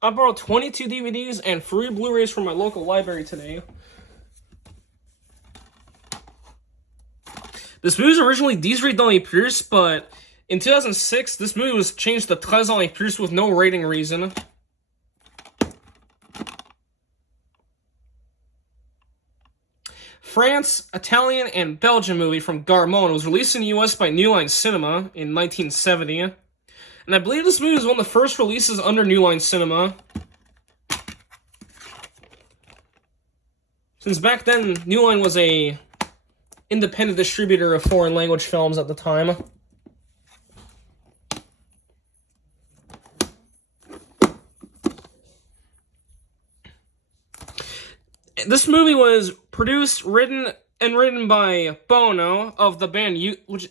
I borrowed 22 DVDs and 3 Blu-rays from my local library today. This movie was originally 18 dans les puces, but in 2006, this movie was changed to 13 dans les puces with no rating reason. France, Italian, and Belgian movie from Garmon was released in the US by New Line Cinema in 1970. And I believe this movie was one of the first releases under New Line Cinema. Since back then, New Line was a independent distributor of foreign language films at the time. This movie was produced, written by Bono of the band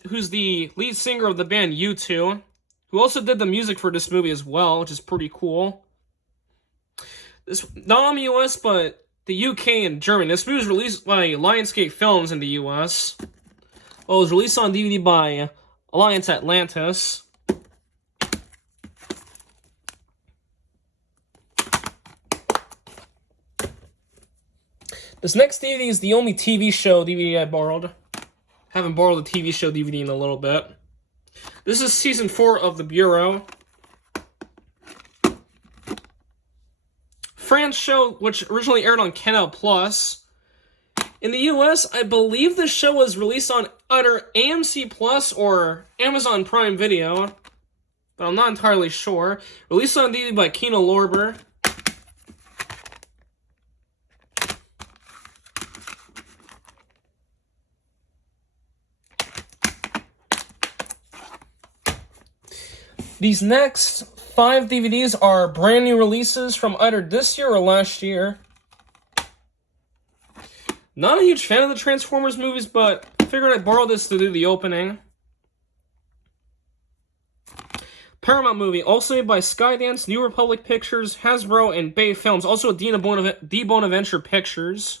who's the lead singer of the band U2, who also did the music for this movie as well, which is pretty cool. This not in the US, but the UK and Germany. This movie was released by Lionsgate Films in the US. Well, it was released on DVD by Alliance Atlantis. This next DVD is the only TV show DVD I borrowed. Haven't borrowed a TV show DVD in a little bit. This is season 4 of The Bureau. France show, which originally aired on Canal Plus. In the US, I believe this show was released on either AMC Plus or Amazon Prime Video, but I'm not entirely sure. Released on DVD by Kino Lorber. These next 5 DVDs are brand new releases from either this year or last year. Not a huge fan of the Transformers movies, but I figured I'd borrow this to do the opening. Paramount movie, also made by Skydance, New Republic Pictures, Hasbro, and Bay Films. Also D. Bonaventure Pictures.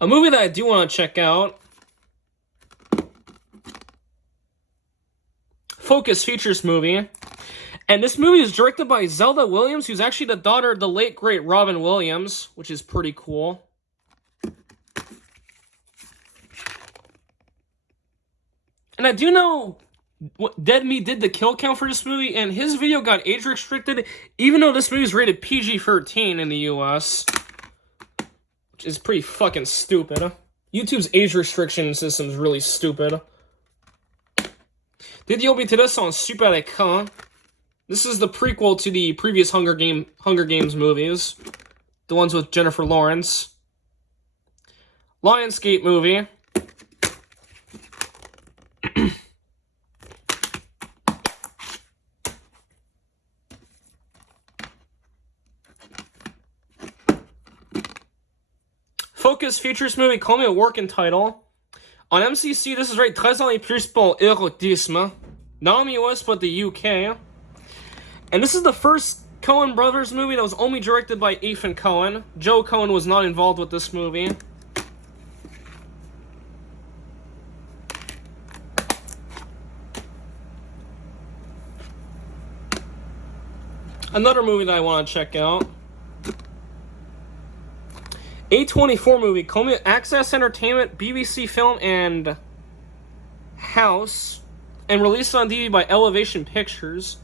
A movie that I do want to check out. Focus Features movie. And this movie is directed by Zelda Williams, who's actually the daughter of the late, great Robin Williams, which is pretty cool. And I do know what Dead Meat did the kill count for this movie, and his video got age restricted, even though this movie is rated PG-13 in the US. Which is pretty fucking stupid. YouTube's age restriction system is really stupid. Did you open to this on Super Écran? This is the prequel to the previous Hunger Games movies. The ones with Jennifer Lawrence. Lionsgate movie. Focus Features movie, call me a working title. On MCC, this is rated 13 ans et plus pour erotisme. Not in the US, but the UK. And this is the first Coen Brothers movie that was only directed by Ethan Coen. Joe Coen was not involved with this movie. Another movie that I want to check out. A24 movie, Coleman Access Entertainment, BBC Film, and House, and released on DVD by Elevation Pictures.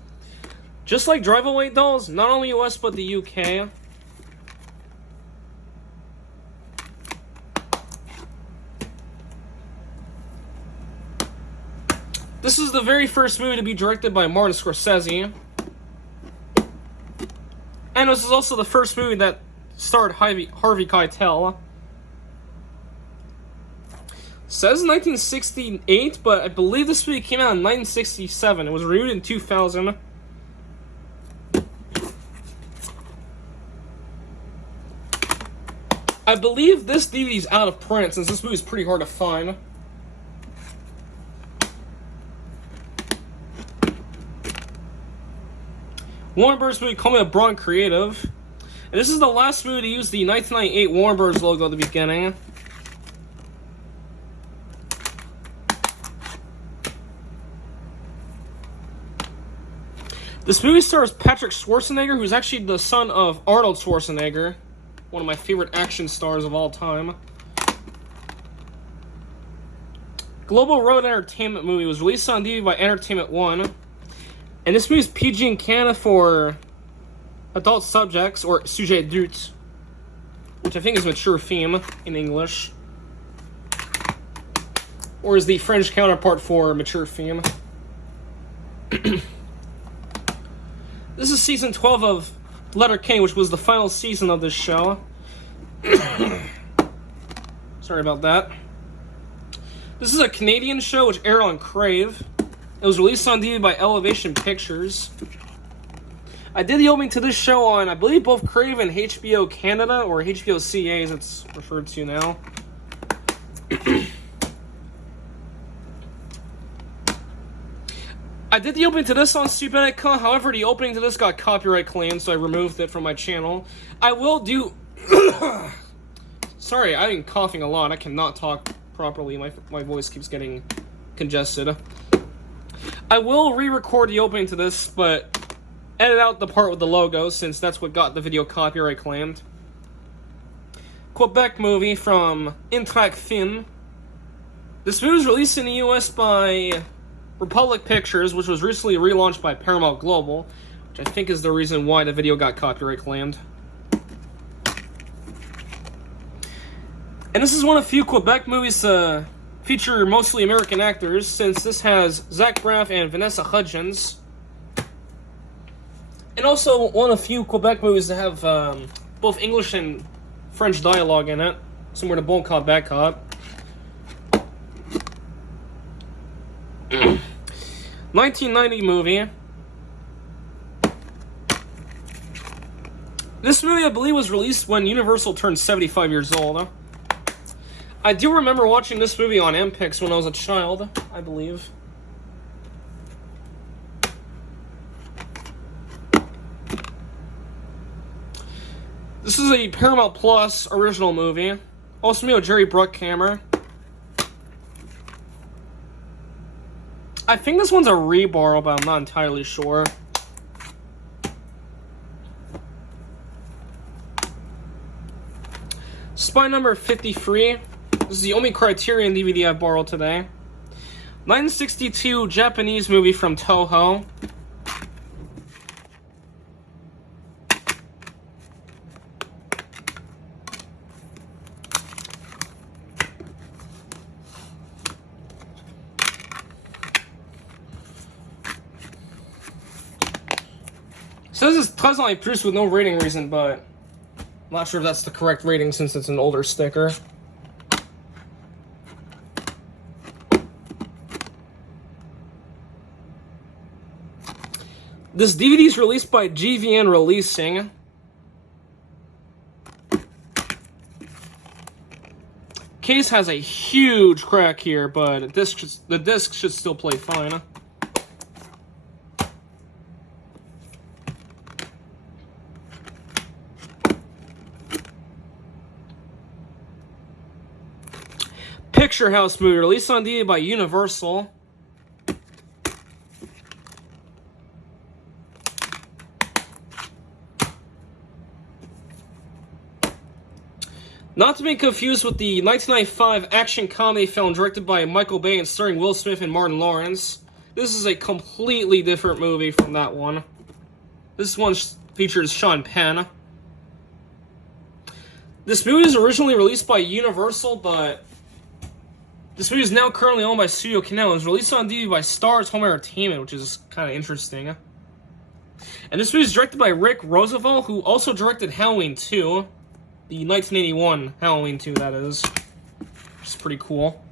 Just like Drive-Away Dolls, not only US but the UK. This is the very first movie to be directed by Martin Scorsese. And this is also the first movie that starred Harvey Keitel. Says 1968, but I believe this movie came out in 1967. It was renewed in 2000. I believe this DVD is out of print since this movie is pretty hard to find. Warner Bros. Movie Call Me a Braun Creative. And this is the last movie to use the 1998 Warner Bros. Logo at the beginning. This movie stars Patrick Schwarzenegger, who's actually the son of Arnold Schwarzenegger, one of my favorite action stars of all time. Global Road Entertainment movie was released on DVD by Entertainment One. And this movie is PG in Canada for adult subjects, or sujet adulte, which I think is mature theme in English. Or is the French counterpart for mature theme. This is season 12 of Letterkenny, which was the final season of this show. Sorry about that. This is a Canadian show which aired on Crave. It was released on DVD by Elevation Pictures. I did the opening to this show on, I believe, both Crave and HBO Canada, or HBO CA as it's referred to now. I did the opening to this on Subenica, however, the opening to this got copyright claimed, so I removed it from my channel. I will do... Sorry, I've been coughing a lot. I cannot talk properly. My voice keeps getting congested. I will re-record the opening to this, but edit out the part with the logo, since that's what got the video copyright claimed. Quebec movie from Intrac Film. This movie was released in the US by Republic Pictures, which was recently relaunched by Paramount Global, which I think is the reason why the video got copyright claimed. And this is one of few Quebec movies to feature mostly American actors, since this has Zach Braff and Vanessa Hudgens. And also one of few Quebec movies to have both English and French dialogue in it, similar to Bon Cop, Bad Cop. 1990 movie. This movie, I believe, was released when Universal turned 75 years old. I do remember watching this movie on MPix when I was a child, I believe. This is a Paramount Plus original movie. Also made with Jerry Bruckheimer. I think this one's a reborrow, but I'm not entirely sure. Spy number 53. This is the only Criterion DVD I borrowed today. 1962 Japanese movie from Toho. So this is 13 ans et plus with no rating reason, but I'm not sure if that's the correct rating since it's an older sticker. This DVD is released by GVN Releasing. Case has a huge crack here, but the disc should still play fine. Picture House movie released on DVD by Universal. Not to be confused with the 1995 action comedy film directed by Michael Bay and starring Will Smith and Martin Lawrence. This is a completely different movie from that one. This one features Sean Penn. This movie was originally released by Universal, but this movie is now currently owned by Studio Canal. It was released on DVD by Starz Home Entertainment, which is kind of interesting. And this movie is directed by Rick Roosevelt, who also directed Halloween 2. The 1981 Halloween 2, that is. Which is pretty cool.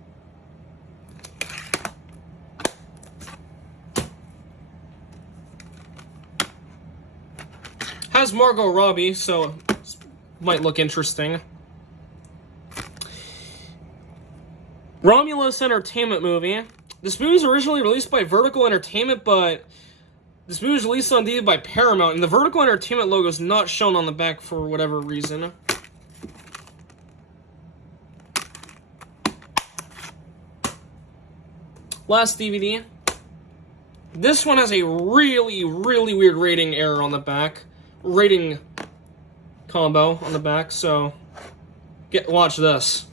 Has Margot Robbie, so it might look interesting. Romulus Entertainment movie. This movie was originally released by Vertical Entertainment, but this movie was released on DVD by Paramount, and the Vertical Entertainment logo is not shown on the back for whatever reason. Last DVD. This one has a really, really weird rating error on the back. Rating combo on the back, so watch this.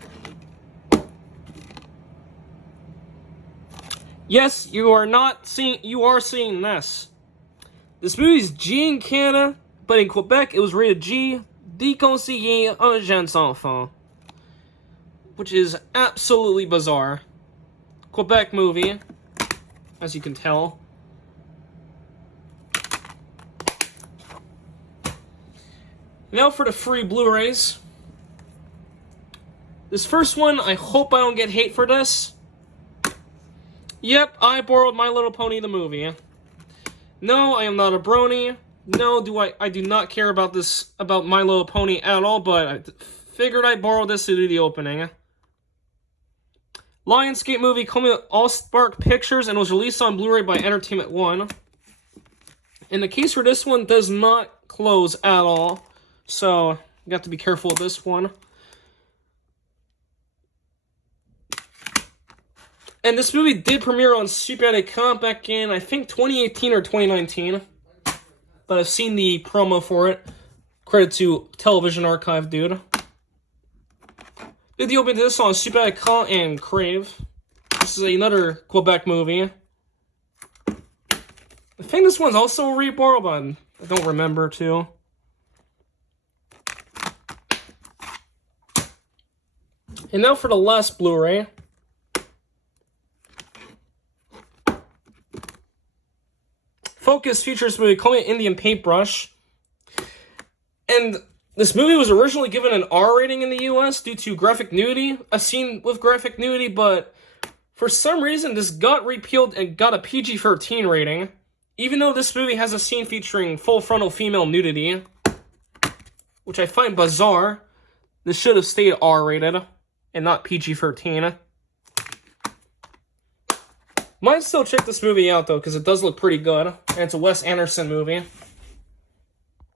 Yes, you are seeing this. This movie's G in Canada, but in Quebec it was rated G, déconseillé aux jeunes enfants. Which is absolutely bizarre. Quebec movie, as you can tell. Now for the free Blu-rays. This first one, I hope I don't get hate for this. Yep, I borrowed My Little Pony the movie. No, I am not a brony. No, I do not care about My Little Pony at all, but I figured I'd borrow this to do the opening. Lionsgate movie coming with Allspark Pictures and was released on Blu-ray by Entertainment One. And the case for this one does not close at all, so you have to be careful with this one. And this movie did premiere on Super back in, I think, 2018 or 2019. But I've seen the promo for it. Credit to Television Archive, dude. Did the opening to this on Super and Crave. This is another Quebec movie. I think this one's also a reborrow, but I don't remember, too. And now for the last Blu-ray. Focus features movie called Indian Paintbrush. And this movie was originally given an R rating in the US due to graphic nudity, a scene with graphic nudity, but for some reason this got repealed and got a PG-13 rating, even though this movie has a scene featuring full frontal female nudity, which I find bizarre. This should have stayed R rated and not PG-13. Might still check this movie out, though, because it does look pretty good. And it's a Wes Anderson movie.